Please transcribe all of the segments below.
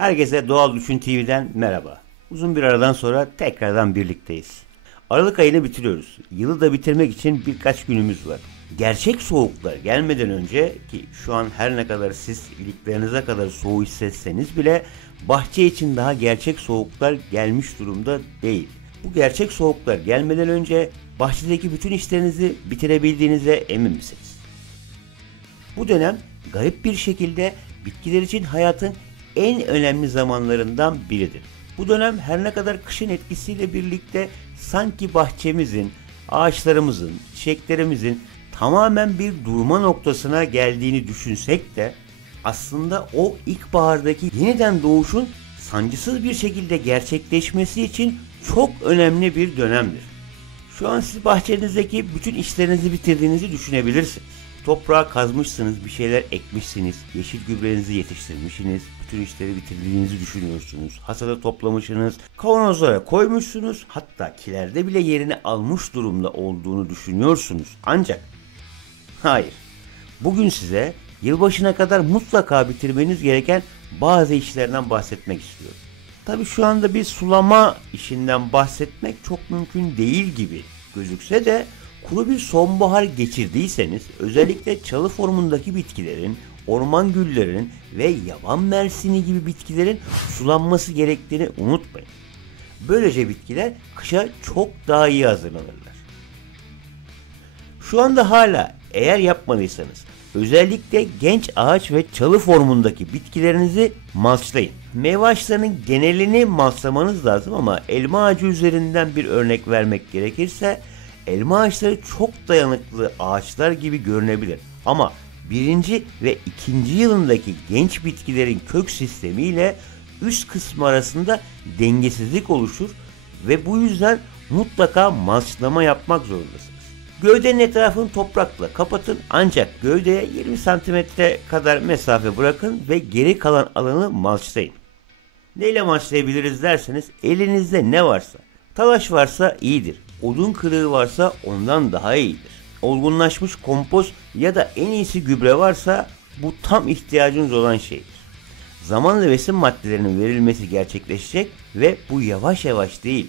Herkese Doğal Düşün TV'den merhaba. Uzun bir aradan sonra tekrardan birlikteyiz. Aralık ayını bitiriyoruz. Yılı da bitirmek için birkaç günümüz var. Gerçek soğuklar gelmeden önce ki şu an her ne kadar siz iliklerinize kadar soğuk hissetseniz bile bahçe için daha gerçek soğuklar gelmiş durumda değil. Bu gerçek soğuklar gelmeden önce bahçedeki bütün işlerinizi bitirebildiğinize emin misiniz? Bu dönem garip bir şekilde bitkiler için hayatın en önemli zamanlarından biridir. Bu dönem her ne kadar kışın etkisiyle birlikte sanki bahçemizin, ağaçlarımızın, çiçeklerimizin tamamen bir durma noktasına geldiğini düşünsek de aslında o ilkbahardaki yeniden doğuşun sancısız bir şekilde gerçekleşmesi için çok önemli bir dönemdir. Şu an siz bahçenizdeki bütün işlerinizi bitirdiğinizi düşünebilirsiniz. Toprağa kazmışsınız, bir şeyler ekmişsiniz, yeşil gübrenizi yetiştirmişsiniz, bütün işleri bitirdiğinizi düşünüyorsunuz, hasada toplamışsınız, kavanozlara koymuşsunuz, hatta kilerde bile yerini almış durumda olduğunu düşünüyorsunuz. Ancak hayır, bugün size yılbaşına kadar mutlaka bitirmeniz gereken bazı işlerden bahsetmek istiyorum. Tabii şu anda bir sulama işinden bahsetmek çok mümkün değil gibi gözükse de kuru bir sonbahar geçirdiyseniz özellikle çalı formundaki bitkilerin, orman güllerinin ve yaban mersini gibi bitkilerin sulanması gerektiğini unutmayın. Böylece bitkiler kışa çok daha iyi hazırlanırlar. Şu anda hala eğer yapmadıysanız özellikle genç ağaç ve çalı formundaki bitkilerinizi malçlayın. Meyve ağaçlarının genelini malçlamanız lazım ama elma ağacı üzerinden bir örnek vermek gerekirse elma ağaçları çok dayanıklı ağaçlar gibi görünebilir. Ama birinci ve ikinci yılındaki genç bitkilerin kök sistemiyle üst kısmı arasında dengesizlik oluşur ve bu yüzden mutlaka malçlama yapmak zorundasınız. Gövdenin etrafını toprakla kapatın ancak gövdeye 20 santimetre kadar mesafe bırakın ve geri kalan alanı malçlayın. Neyle malçlayabiliriz derseniz elinizde ne varsa. Talaş varsa iyidir. Odun kırığı varsa ondan daha iyidir. Olgunlaşmış kompost ya da en iyisi gübre varsa bu tam ihtiyacınız olan şeydir. Zamanla besin maddelerinin verilmesi gerçekleşecek ve bu yavaş yavaş değil,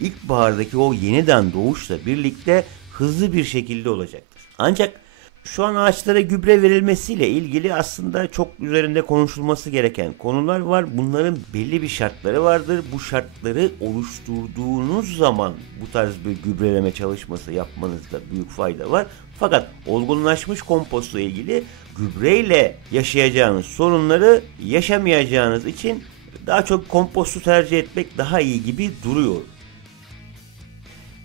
İlkbahardaki o yeniden doğuşla birlikte hızlı bir şekilde olacaktır. Ancak şu an ağaçlara gübre verilmesiyle ilgili aslında çok üzerinde konuşulması gereken konular var. Bunların belli bir şartları vardır. Bu şartları oluşturduğunuz zaman bu tarz bir gübreleme çalışması yapmanızda büyük fayda var. Fakat olgunlaşmış kompostla ilgili gübreyle yaşayacağınız sorunları yaşamayacağınız için daha çok kompostu tercih etmek daha iyi gibi duruyor.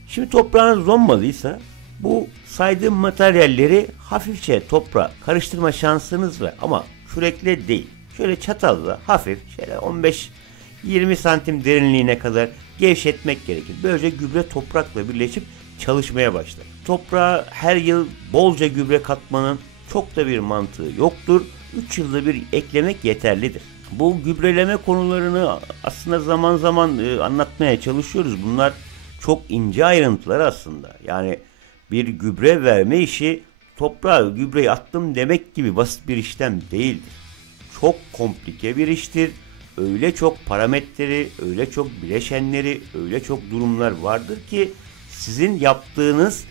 Şimdi toprağınız donmadıysa bu saydığım materyalleri hafifçe toprağa karıştırma şansınız var ama kürekle değil. Şöyle çatalla hafif şöyle 15-20 santim derinliğine kadar gevşetmek gerekir. Böylece gübre toprakla birleşip çalışmaya başlar. Toprağa her yıl bolca gübre katmanın çok da bir mantığı yoktur. 3 yılda bir eklemek yeterlidir. Bu gübreleme konularını aslında zaman zaman anlatmaya çalışıyoruz. Bunlar çok ince ayrıntılar aslında. Yani bir gübre verme işi toprağa gübreyi attım demek gibi basit bir işlem değildir. Çok komplike bir iştir. Öyle çok parametreleri, öyle çok bileşenleri, öyle çok durumlar vardır ki sizin yaptığınız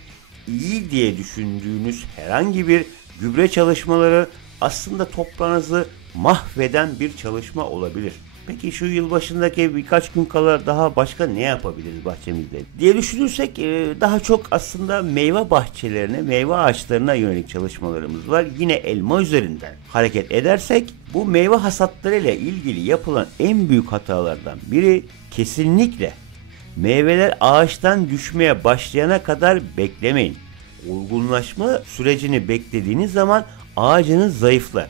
iyi diye düşündüğünüz herhangi bir gübre çalışmaları aslında toprağınızı mahveden bir çalışma olabilir. Peki şu yılbaşındaki birkaç gün kala daha başka ne yapabiliriz bahçemizde diye düşünürsek daha çok aslında meyve bahçelerine, meyve ağaçlarına yönelik çalışmalarımız var. Yine elma üzerinden hareket edersek bu meyve hasatlarıyla ilgili yapılan en büyük hatalardan biri kesinlikle meyveler ağaçtan düşmeye başlayana kadar beklemeyin. Olgunlaşma sürecini beklediğiniz zaman ağacınız zayıflar.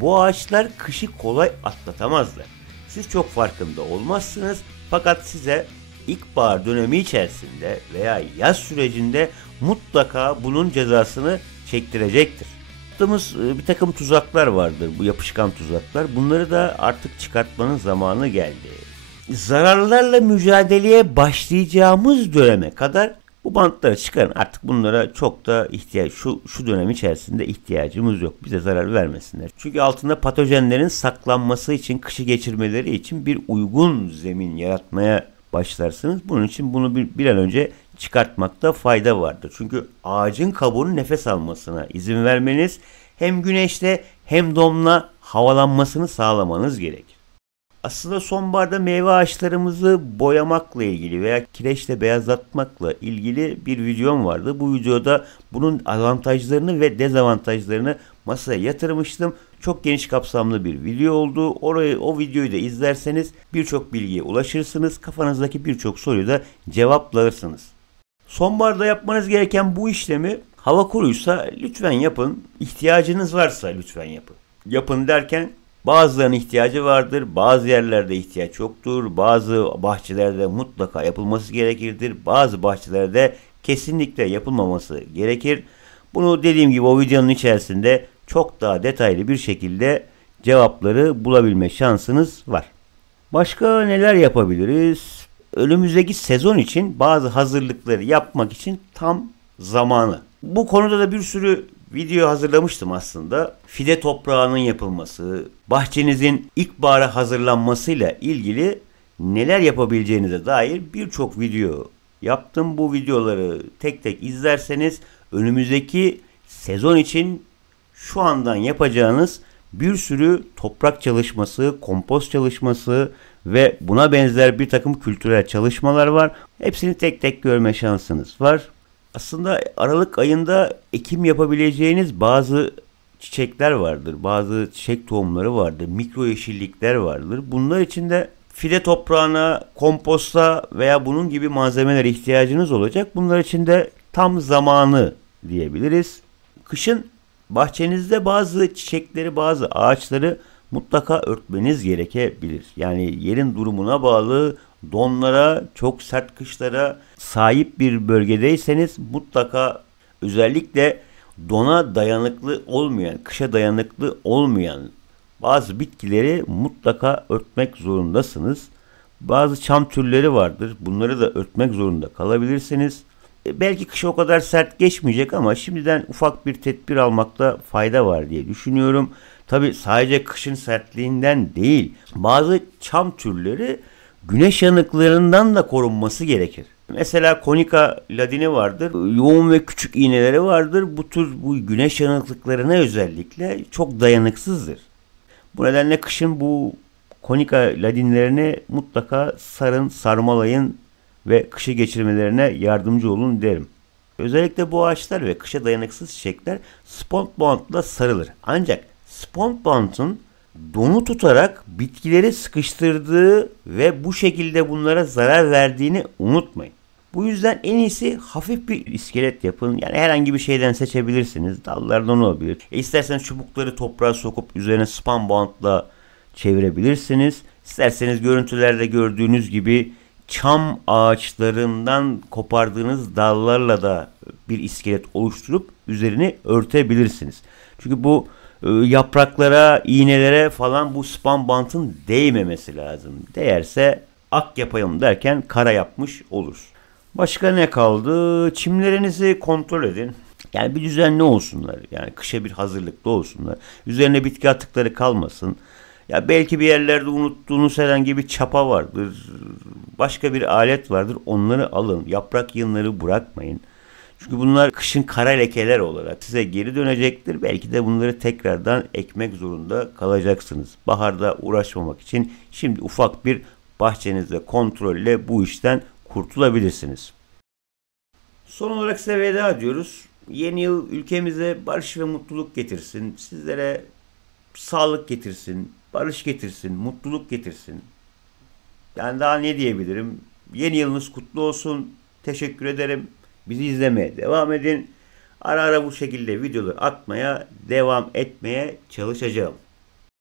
Bu ağaçlar kışı kolay atlatamazlar. Siz çok farkında olmazsınız fakat size ilkbahar dönemi içerisinde veya yaz sürecinde mutlaka bunun cezasını çektirecektir. Yaptığımız bir takım tuzaklar vardır, bu yapışkan tuzaklar. Bunları da artık çıkartmanın zamanı geldi. Zararlarla mücadeleye başlayacağımız döneme kadar Bu bantları çıkarın. Artık bunlara çok da şu dönem içerisinde ihtiyacımız yok. Bize zarar vermesinler. Çünkü altında patojenlerin saklanması için, kışı geçirmeleri için bir uygun zemin yaratmaya başlarsınız. Bunun için bunu bir an önce çıkartmakta fayda vardır. Çünkü ağacın kabuğunun nefes almasına izin vermeniz, hem güneşte hem domla havalanmasını sağlamanız gerekir. Aslında sonbaharda meyve ağaçlarımızı boyamakla ilgili veya kireçle beyazlatmakla ilgili bir videom vardı. Bu videoda bunun avantajlarını ve dezavantajlarını masaya yatırmıştım. Çok geniş kapsamlı bir video oldu. O videoyu da izlerseniz birçok bilgiye ulaşırsınız. Kafanızdaki birçok soruyu da cevaplarsınız. Sonbaharda yapmanız gereken bu işlemi, hava kuruysa lütfen yapın. İhtiyacınız varsa lütfen yapın. Yapın derken, bazılarının ihtiyacı vardır, bazı yerlerde ihtiyaç yoktur, bazı bahçelerde mutlaka yapılması gerekirdir, bazı bahçelerde kesinlikle yapılmaması gerekir. Bunu dediğim gibi o videonun içerisinde çok daha detaylı bir şekilde cevapları bulabilme şansınız var. Başka neler yapabiliriz? Önümüzdeki sezon için bazı hazırlıkları yapmak için tam zamanı. Bu konuda da bir sürü video hazırlamıştım aslında. Fide toprağının yapılması, bahçenizin ilkbahara hazırlanmasıyla ilgili neler yapabileceğinize dair birçok video yaptım. Bu videoları tek tek izlerseniz önümüzdeki sezon için şu andan yapacağınız bir sürü toprak çalışması, kompost çalışması ve buna benzer bir takım kültürel çalışmalar var. Hepsini tek tek görme şansınız var. Aslında Aralık ayında ekim yapabileceğiniz bazı çiçekler vardır. Bazı çiçek tohumları vardır. Mikro yeşillikler vardır. Bunlar için de fide toprağına, komposta veya bunun gibi malzemelere ihtiyacınız olacak. Bunlar için de tam zamanı diyebiliriz. Kışın bahçenizde bazı çiçekleri, bazı ağaçları mutlaka örtmeniz gerekebilir. Yani yerin durumuna bağlı, donlara, çok sert kışlara sahip bir bölgedeyseniz mutlaka, özellikle dona dayanıklı olmayan, kışa dayanıklı olmayan bazı bitkileri mutlaka örtmek zorundasınız. Bazı çam türleri vardır. Bunları da örtmek zorunda kalabilirsiniz. Belki kış o kadar sert geçmeyecek ama şimdiden ufak bir tedbir almakta fayda var diye düşünüyorum. Tabi sadece kışın sertliğinden değil, bazı çam türleri güneş yanıklarından da korunması gerekir. Mesela Konika ladini vardır. Yoğun ve küçük iğneleri vardır. Bu güneş yanıklıklarına özellikle çok dayanıksızdır. Bu nedenle kışın bu Konika ladinlerini mutlaka sarın, sarmalayın ve kışı geçirmelerine yardımcı olun derim. Özellikle bu ağaçlar ve kışa dayanıksız çiçekler spont bantla sarılır. Ancak spont bantın donu tutarak bitkileri sıkıştırdığı ve bu şekilde bunlara zarar verdiğini unutmayın. Bu yüzden en iyisi hafif bir iskelet yapın. Yani herhangi bir şeyden seçebilirsiniz. Dallardan olabilir. İsterseniz çubukları toprağa sokup üzerine spam bantla çevirebilirsiniz. İsterseniz görüntülerde gördüğünüz gibi çam ağaçlarından kopardığınız dallarla da bir iskelet oluşturup üzerini örtebilirsiniz. Çünkü bu yapraklara, iğnelere falan bu spam bantın değmemesi lazım. Değerse ak yapayım derken kara yapmış oluruz. Başka ne kaldı? Çimlerinizi kontrol edin. Yani bir düzenli olsunlar. Yani kışa bir hazırlıklı olsunlar. Üzerine bitki atıkları kalmasın. Ya belki bir yerlerde unuttuğunuz herhangi bir çapa vardır. Başka bir alet vardır. Onları alın. Yaprak yığınları bırakmayın. Çünkü bunlar kışın kara lekeler olarak size geri dönecektir. Belki de bunları tekrardan ekmek zorunda kalacaksınız. Baharda uğraşmamak için şimdi ufak bir bahçenizde kontrolle bu işten kurtulabilirsiniz. Son olarak size veda ediyoruz. Yeni yıl ülkemize barış ve mutluluk getirsin. Sizlere sağlık getirsin, barış getirsin, mutluluk getirsin. Yani daha ne diyebilirim? Yeni yılınız kutlu olsun. Teşekkür ederim. Bizi izlemeye devam edin. Ara ara bu şekilde videoları atmaya devam etmeye çalışacağım.